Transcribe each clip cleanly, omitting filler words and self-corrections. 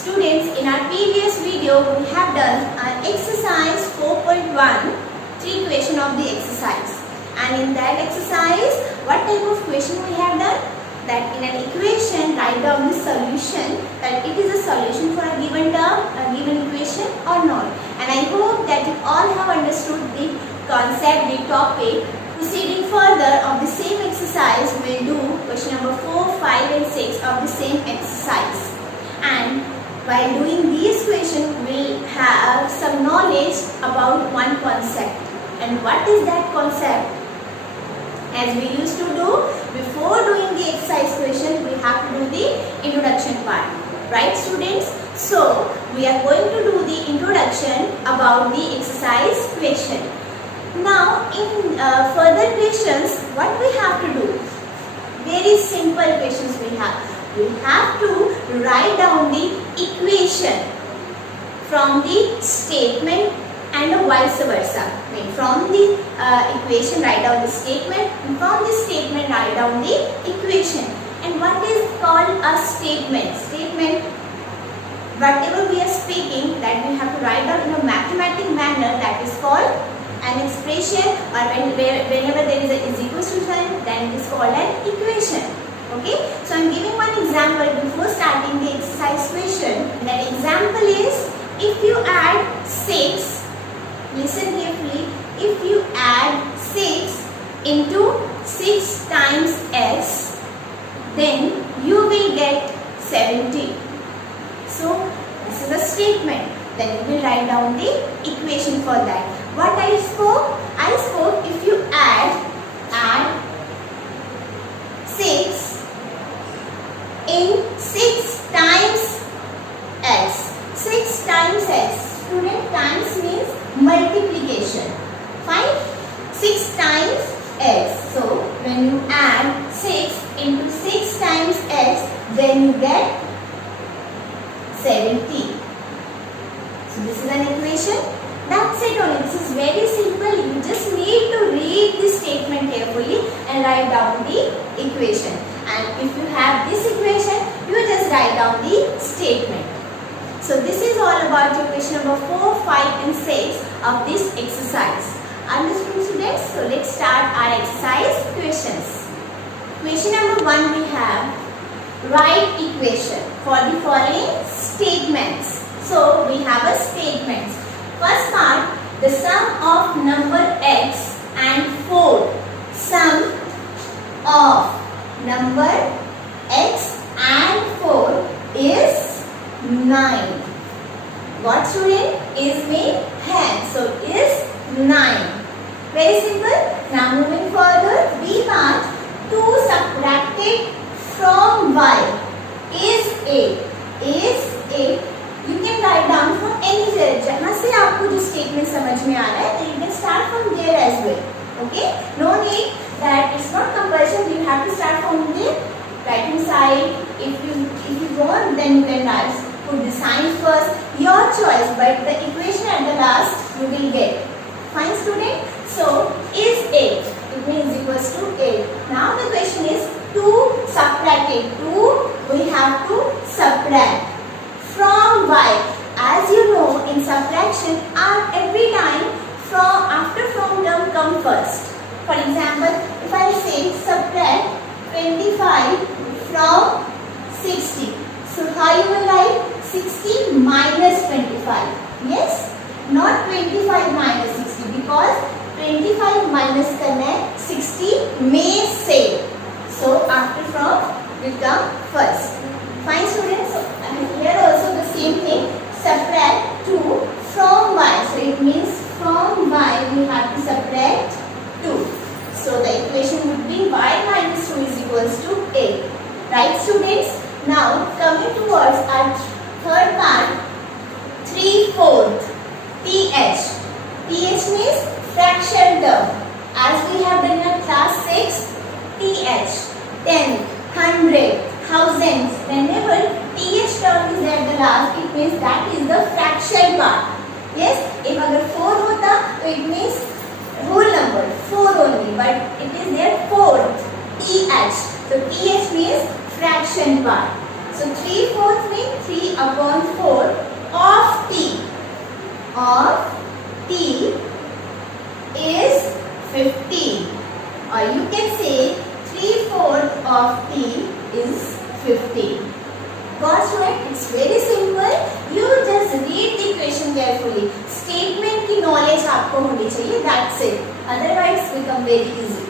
Students, in our previous video we have done an exercise 4.1, 3 question of the exercise. And in that exercise, what type of question we have done? That in an equation, write down the solution, that it is a solution for a given term, a given equation or not. And I hope that you all have understood the concept, the topic. Proceeding further of the same exercise, we will do question number 4, 5 and 6 of the same exercise. And while doing these questions, we will have some knowledge about one concept. And what is that concept? As we used to do, before doing the exercise question, we have to do the introduction part. Right, students? So, we are going to do the introduction about the exercise question. Now, in further questions, what we have to do? Very simple questions we have. We have to write down the equation from the statement and vice versa. From the equation, write down the statement, and from the statement, write down the equation. And what is called a statement? Statement, whatever we are speaking, that we have to write down in a mathematical manner, that is called an expression, or whenever there is a is equal to sign, then it is called an equation. Okay, so I am giving one example before starting the exercise question. That example is, if you add 6, listen carefully, if you add 6 into 6 times x, then you will get 70. So this is a statement. Then you will write down the equation for that. What I spoke? I spoke if you add 6 in 6 times x. 6 times x. Student, times means multiplication. Fine? 6 times x. So when you add 6 into 6 times x, then you get 70. So this is an equation. That's it only. This is very simple. You just need to read the statement carefully and write down the equation. And if you have this equation, you just write down the statement. So this is all about your question number 4, 5 and 6 of this exercise. Understood, students? So let's start our exercise questions. Question number 1 we have, write equation for the following statements. So we have a statement. First part, the sum of number x and 4. Sum of number x and 4 is 9. What, student? Is mean hand. So is 9. Very simple. Now moving further, B part, 2 subtracted from y is 8. Is 8. You can write down from anywhere. जहाँ से आपको जो statement समझ में आ रहा है, you can start from there as well. Okay? No need that it's not compulsory. You have to start from the right hand side. If you want, then you can write. Put the sign first. Your choice. But the equation at the last you will get. Fine, student. So is 8. It means equals to 8. Now the question is 2 subtracted. 2 we have to subtract from y. As you know, in subtraction, every time after from term come first. For example, if I say subtract 25 from 60. So how you will write? 60 minus 25. Yes? Not 25 minus 60, because 25 minus करना है, 60 may say. So after from will come first. Fine, students. So here also the same thing. Subtract 2 from y. So it means from y we have to subtract 2. So the equation would be y minus 2 is equals to 8. Right, students? Now coming towards our third part, 3/4 th. Th means fraction term. As we have done in class 6, th, 10, 100, thousands. Whenever th term is at the last, it means that is the fraction part. Yes, if agar 4 hota, so it means whole number 4 only, but it is there 4th th. So th means fraction part. So 3/4 means 3/4 of t. Of t is 15, or you can say 3/4 of t is 15. Got it? It's very simple. You just read the equation carefully. Statement की knowledge आपको होनी चाहिए. That's it. Otherwise, become very easy.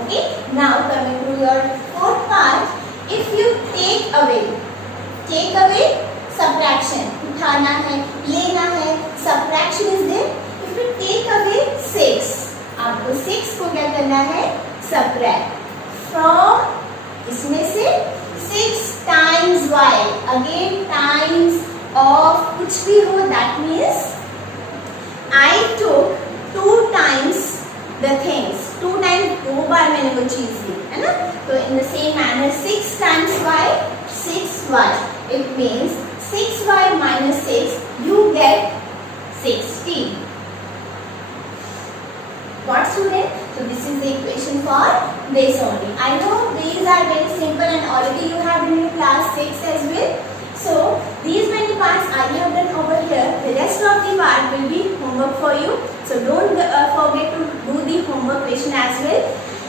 Okay. Now coming to your fourth part. If you take away subtraction. उठाना है, लेना है. Subtraction is there. If you take away 6, आपको 6 को क्या करना है? Subtract from इसमें से 6 times y. Again times of कुछ भी हो, that means I took 2 times the things. 2 times 2 बार मैंने वो चीज ली, है ना? तो in the same manner 6 times y, 6y. It means 6y minus 6, you get 16. Got student? So this is the equation for this only. I know these are very simple and already you have in your class 6 as well. So these many parts I have done over here. The rest of the part will be homework for you. So don't forget to do the homework question as well,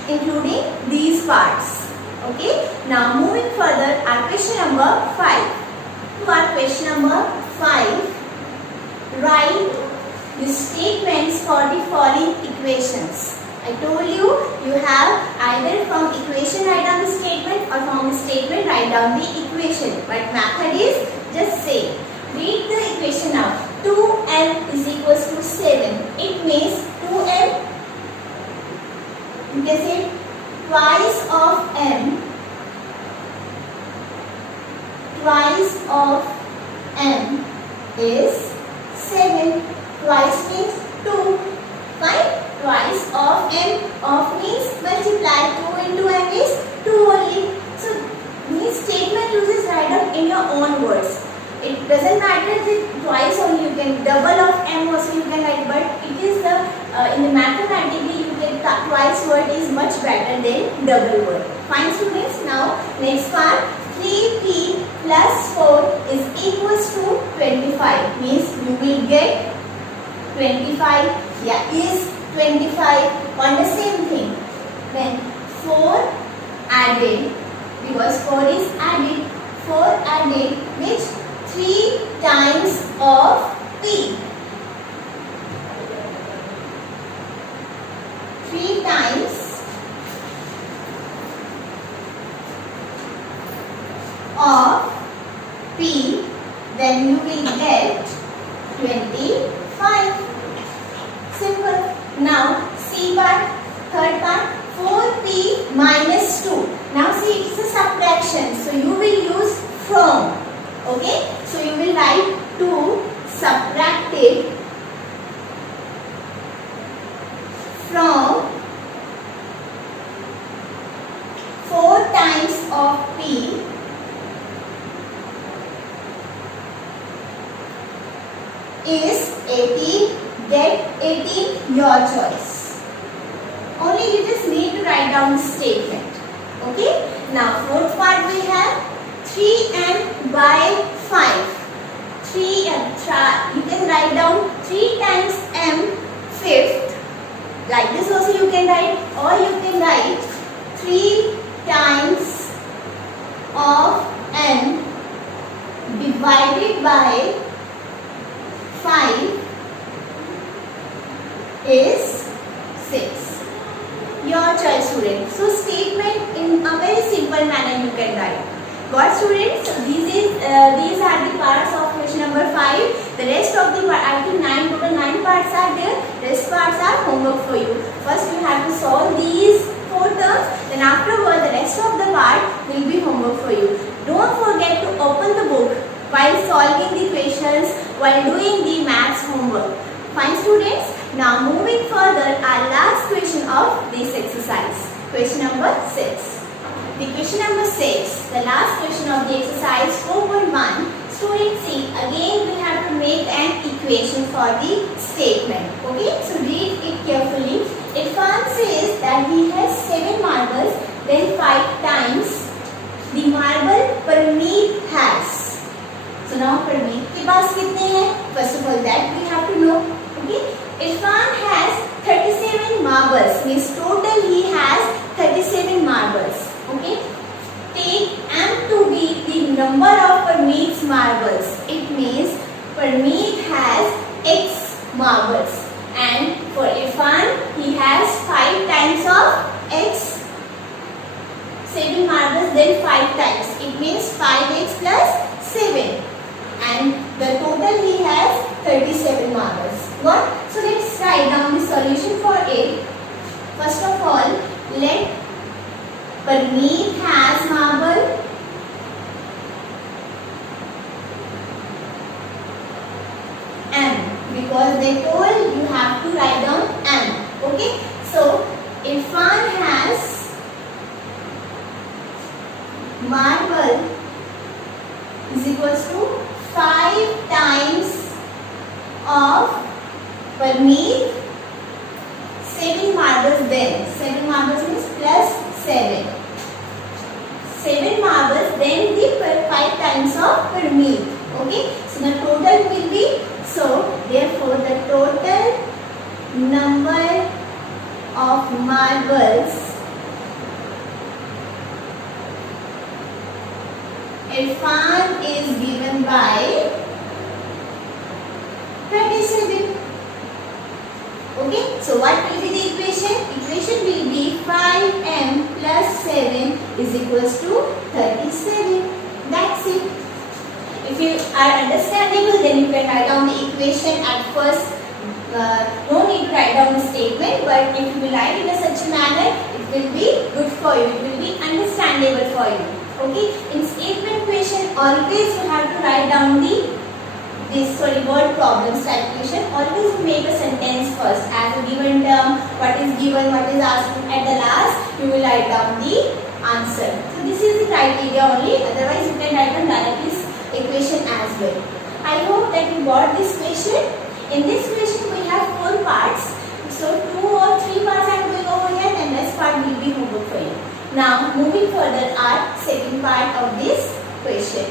including these parts. Okay. Now moving further, our question number 5. To our question number 5, write the statements for the following equations. I told you, you have either from equation write down the statement or from the statement write down the equation. But method is just say. Read the equation now. 2m is equals to 7. It means 2m, you can say twice of m. Twice of m is 7. Twice means 2. Fine. Twice of m. Of means multiply. 2 into m is 2 only. So this statement uses write down in your own words. It doesn't matter that twice only, you can double of m also you can write, but it is the in the mathematically you get twice word is much better than double word. Fine students. Now next part, 3p plus 4 is equals to 25. Means you will get 25. Yeah, is 25 on the same thing. Then 4 added, because 4 is added, 4 added which 3 times of p. 3 times of p, then you will get 25. Simple. Now C part, third part, 4p minus 2. Now see, it's a subtraction, so you will use from. Okay, so you will write 2 subtracted from 4 times of p is 18. Get 18, your choice. Only you just need to write down the statement. Okay. Now fourth part we have 3m by 5. 3m. You can write down 3 times m fifth. Like this also you can write, or you can write 3 times of m divided by 5 is 6. Your choice student. So statement in a very simple manner you can write. Got students? So these are the parts of question number 5. The rest of the part, I think 9 parts are there. Rest parts are homework for you. First you have to solve these 4 terms. Then afterward the rest of the part will be homework for you. Don't forget to open the book while solving the questions, while doing the maths homework. Fine students. Now moving further, our last question of this exercise. Question number 6. The question number 6, the last question of the exercise 4.1. Student see, again we have to make an equation for the statement. Okay, so read it carefully. Irfan says that he has 7 marbles, then 5 times the marble Parmeet has. So now Parmeet के पास कितने हैं? First of all that we have to know. Okay. Irfan has 37 marbles. Means total he has 37 marbles. Okay. Take M to be the number of Parmeet's marbles. It means Parmeet has X marbles. And for Irfan, he has 5 times of X. 7 marbles, then 5 times. It means 5x plus 7. And the total he has 37 marbles. What? So let's write down the solution for it. First of all, let Parmeet has marble. M. Because they told you have to write down M. Okay. So Irfan has marble is equals to 5 times of Parmeet. 7 marbles then. 7 marbles means plus 7. 7 marbles then the 5 times of Parmeet. Okay. So the total will be, so therefore the total number of marbles Irfan is given by 27. Okay, so what will be the equation? Equation will be 5m plus 7 is equals to 37. That's it. If you are understandable, then you can write down the equation at first. No need to write down the statement, but if you will write in such a manner, it will be good for you. It will be understandable for you. Okay, in statement question, always you have to write down the word problems type question. Always make a sentence first as a given term, what is given, what is asked. At the last, you will write down the answer. So this is the criteria only. Otherwise, you can write down directly equation as well. I hope that you got this question. In this question, we have 4 parts. So 2 or 3 parts I am going over here, and the rest part will be homework for you. Now, moving further, our second part of this question.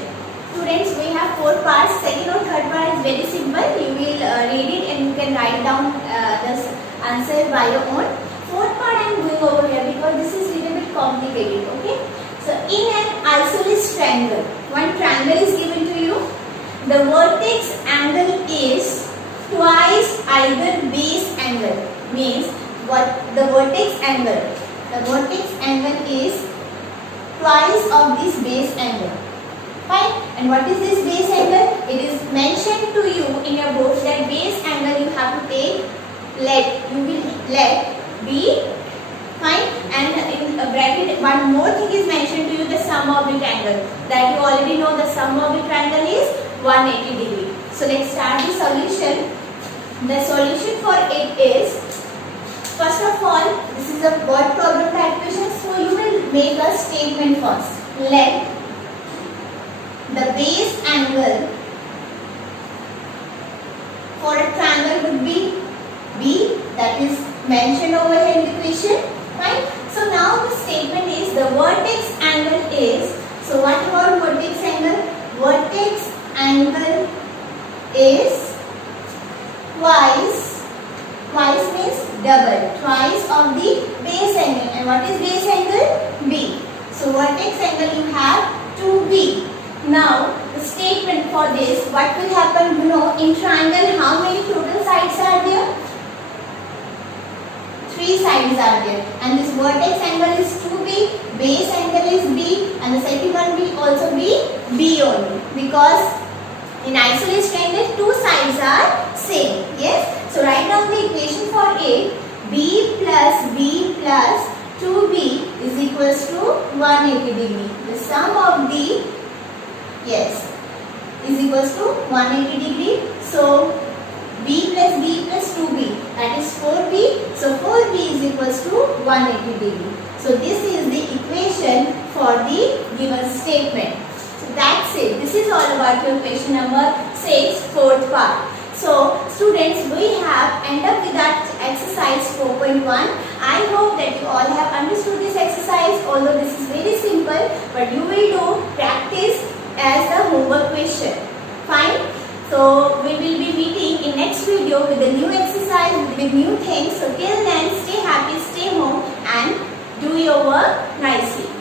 Students, we have 4 parts. Second or third part is very simple. You will read it and you can write down the answer by your own. Fourth part I am going over here because this is little bit complicated. Okay. So, in an isosceles triangle, one triangle is given to you. The vertex angle is twice either base angle. Means what the vertex angle. The vertex angle is twice of this base angle. Fine. And what is this base angle? It is mentioned to you in your book that base angle you have to take you will let be. Fine. And in a bracket, one more thing is mentioned to you, the sum of the triangle. That you already know, the sum of the triangle is 180 degree. So let's start the solution. The solution for it is, first of all, this is a word problem type question. So you will make a statement first. Let the base angle for a triangle would be B, that is mentioned over here in the equation. Right? So now the statement is the vertex angle is, so what about vertex angle? Vertex angle is twice means double, twice of the base angle. And what is base angle? B. So vertex angle you have 2B. Now the statement for this, what will happen? You know, in triangle how many total sides are there? 3 sides are there. And this vertex angle is 2B, base angle is B, and the second one will also be B only. Because in isosceles triangle 2 sides are same. Yes. So write down the equation for it. B plus 2B is equals to 180 degree. The sum of the, yes, is equals to 180 degree. So B plus 2B, that is 4B. So 4B is equals to 180 degree. So this is the equation for the given statement. So that's it. This is all about your question number 6, fourth part. So students, we have ended up with that exercise 4.1. I hope that you all have understood this exercise, although this is very simple, but you will do practice as the homework question. Fine. So we will be meeting in next video with a new exercise, with new things. So till then, stay happy, stay home and do your work nicely.